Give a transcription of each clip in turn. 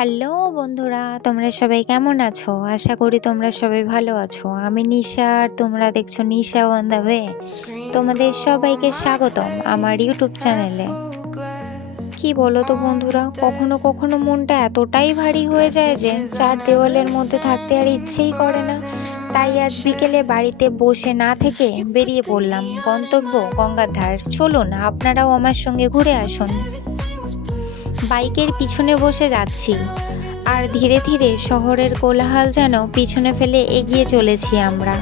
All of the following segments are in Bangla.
হ্যালো বন্ধুরা, তোমরা সবাই কেমন আছো? আশা করি তোমরা সবাই ভালো আছো। আমি নিশা আর তোমরা দেখছো নিশা অন দ্য ওয়ে। তোমাদের সবাইকে স্বাগতম আমার ইউটিউব চ্যানেলে। কি বলো তো বন্ধুরা, কখনো কখনো মনটা এতটাই ভারী হয়ে যায় যে চার দেওয়ালের মধ্যে থাকতে আর ইচ্ছেই করে না। তাই আজ বিকেলে বাড়িতে বসে না থেকে বেরিয়ে পড়লাম গন্তব্য গঙ্গার ধার। চলুন আপনারাও আমার সঙ্গে ঘুরে আসুন। বাইকের পিছনে বসে যাচ্ছি আর ধীরে ধীরে শহরের কোলাহল যেন পিছনে ফেলে এগিয়ে চলেছি আমরা।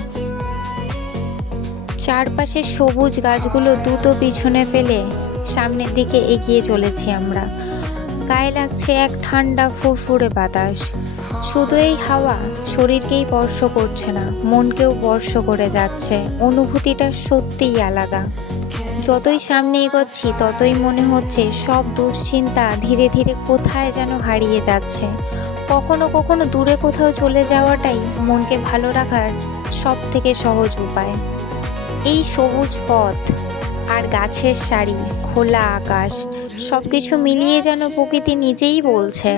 চারপাশে সবুজ গাছগুলো দ্রুত পিছনে ফেলে সামনের দিকে এগিয়ে চলেছি আমরা। গায়ে লাগছে এক ঠান্ডা ফুরফুরে বাতাস। শুধু এই হাওয়া শরীরকেই স্পর্শ করছে না, মনকেও স্পর্শ করে যাচ্ছে। অনুভূতিটা সত্যিই আলাদা। যতই সামনে এগোচ্ছি ততই মনে হচ্ছে সব দুশ্চিন্তা ধীরে ধীরে কোথায় যেন হারিয়ে যাচ্ছে। কখনো কখনো দূরে কোথাও চলে যাওয়াটাই মনকে ভালো রাখার সব থেকে সহজ উপায়। এই সবুজ পথ আর গাছের সারি, খোলা আকাশ, সব কিছু মিলিয়ে যেন প্রকৃতি নিজেই বলছে,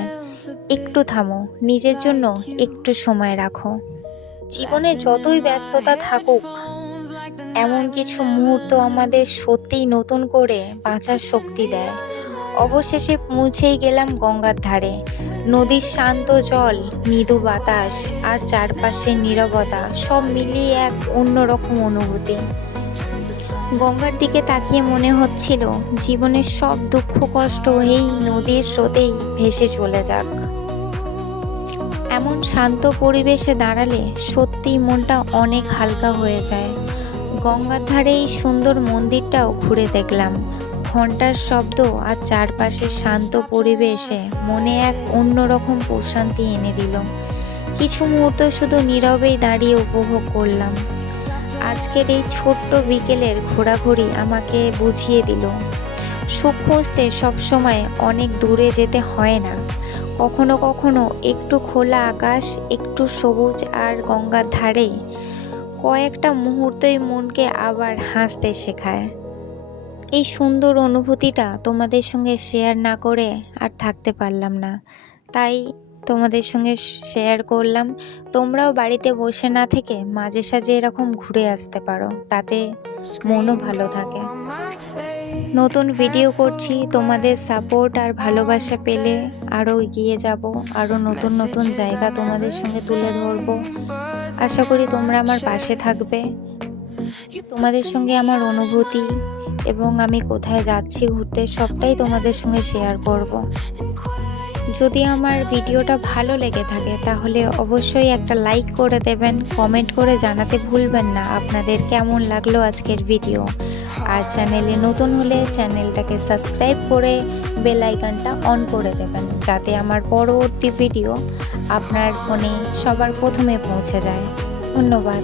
একটু থামো, নিজের জন্য একটু সময় রাখো। জীবনে যতই ব্যস্ততা থাকুক, এমন কিছু মুহূর্ত আমাদের সত্যিই নতুন করে বাঁচার শক্তি দেয়। অবশেষে পৌঁছেই গেলাম গঙ্গার ধারে। নদীর শান্ত জল, মৃদু বাতাস আর চারপাশের নীরবতা সব মিলিয়ে এক অন্যরকম অনুভূতি। গঙ্গার দিকে তাকিয়ে মনে হচ্ছিল জীবনের সব দুঃখ কষ্ট এই নদীর স্রোতেই ভেসে চলে যাক। এমন শান্ত পরিবেশে দাঁড়ালে সত্যিই মনটা অনেক হালকা হয়ে যায়। গঙ্গার ধারে এই সুন্দর মন্দিরটাও ঘুরে দেখলাম। ঘন্টার শব্দ আর চারপাশের শান্ত পরিবেশে মনে এক অন্যরকম প্রশান্তি এনে দিল। কিছু মুহূর্ত শুধু নীরবেই দাঁড়িয়ে উপভোগ করলাম। আজকের এই ছোট্ট বিকেলের ঘোরাঘুরি আমাকে বুঝিয়ে দিল সুখ খুঁজতে সবসময় অনেক দূরে যেতে হয় না। কখনো কখনো একটু খোলা আকাশ, একটু সবুজ আর গঙ্গার ধারে কয়েকটা মুহূর্তই মনকে আবার হাসতে শেখায়। এই সুন্দর অনুভূতিটা তোমাদের সঙ্গে শেয়ার না করে আর থাকতে পারলাম না, তাই তোমাদের সঙ্গে শেয়ার করলাম। তোমরাও বাড়িতে বসে না থেকে মাঝে সাঝে এরকম ঘুরে আসতে পারো, তাতে মনও ভালো থাকে। নতুন ভিডিও করছি, তোমাদের সাপোর্ট আর ভালোবাসা পেলে আরও এগিয়ে যাব, আরও নতুন নতুন জায়গা তোমাদের সঙ্গে তুলে ধরবো। আশা করি তোমরা আমার পাশে থাকবে। তোমাদের সঙ্গে আমার অনুভূতি এবং আমি কোথায় যাচ্ছি ঘুরতে সবটাই তোমাদের সঙ্গে শেয়ার করব। যদি আমার ভিডিওটা ভালো লেগে থাকে তাহলে অবশ্যই একটা লাইক করে দেবেন, কমেন্ট করে জানাতে ভুলবেন না আপনাদের কেমন লাগলো আজকের ভিডিও। আর চ্যানেলে নতুন হলে চ্যানেলটাকে সাবস্ক্রাইব করে বেল আইকনটা অন করে দেবেন, যাতে আমার পরবর্তী ভিডিও আপনার ফোনে সবার প্রথমে পৌঁছে যায়। ধন্যবাদ।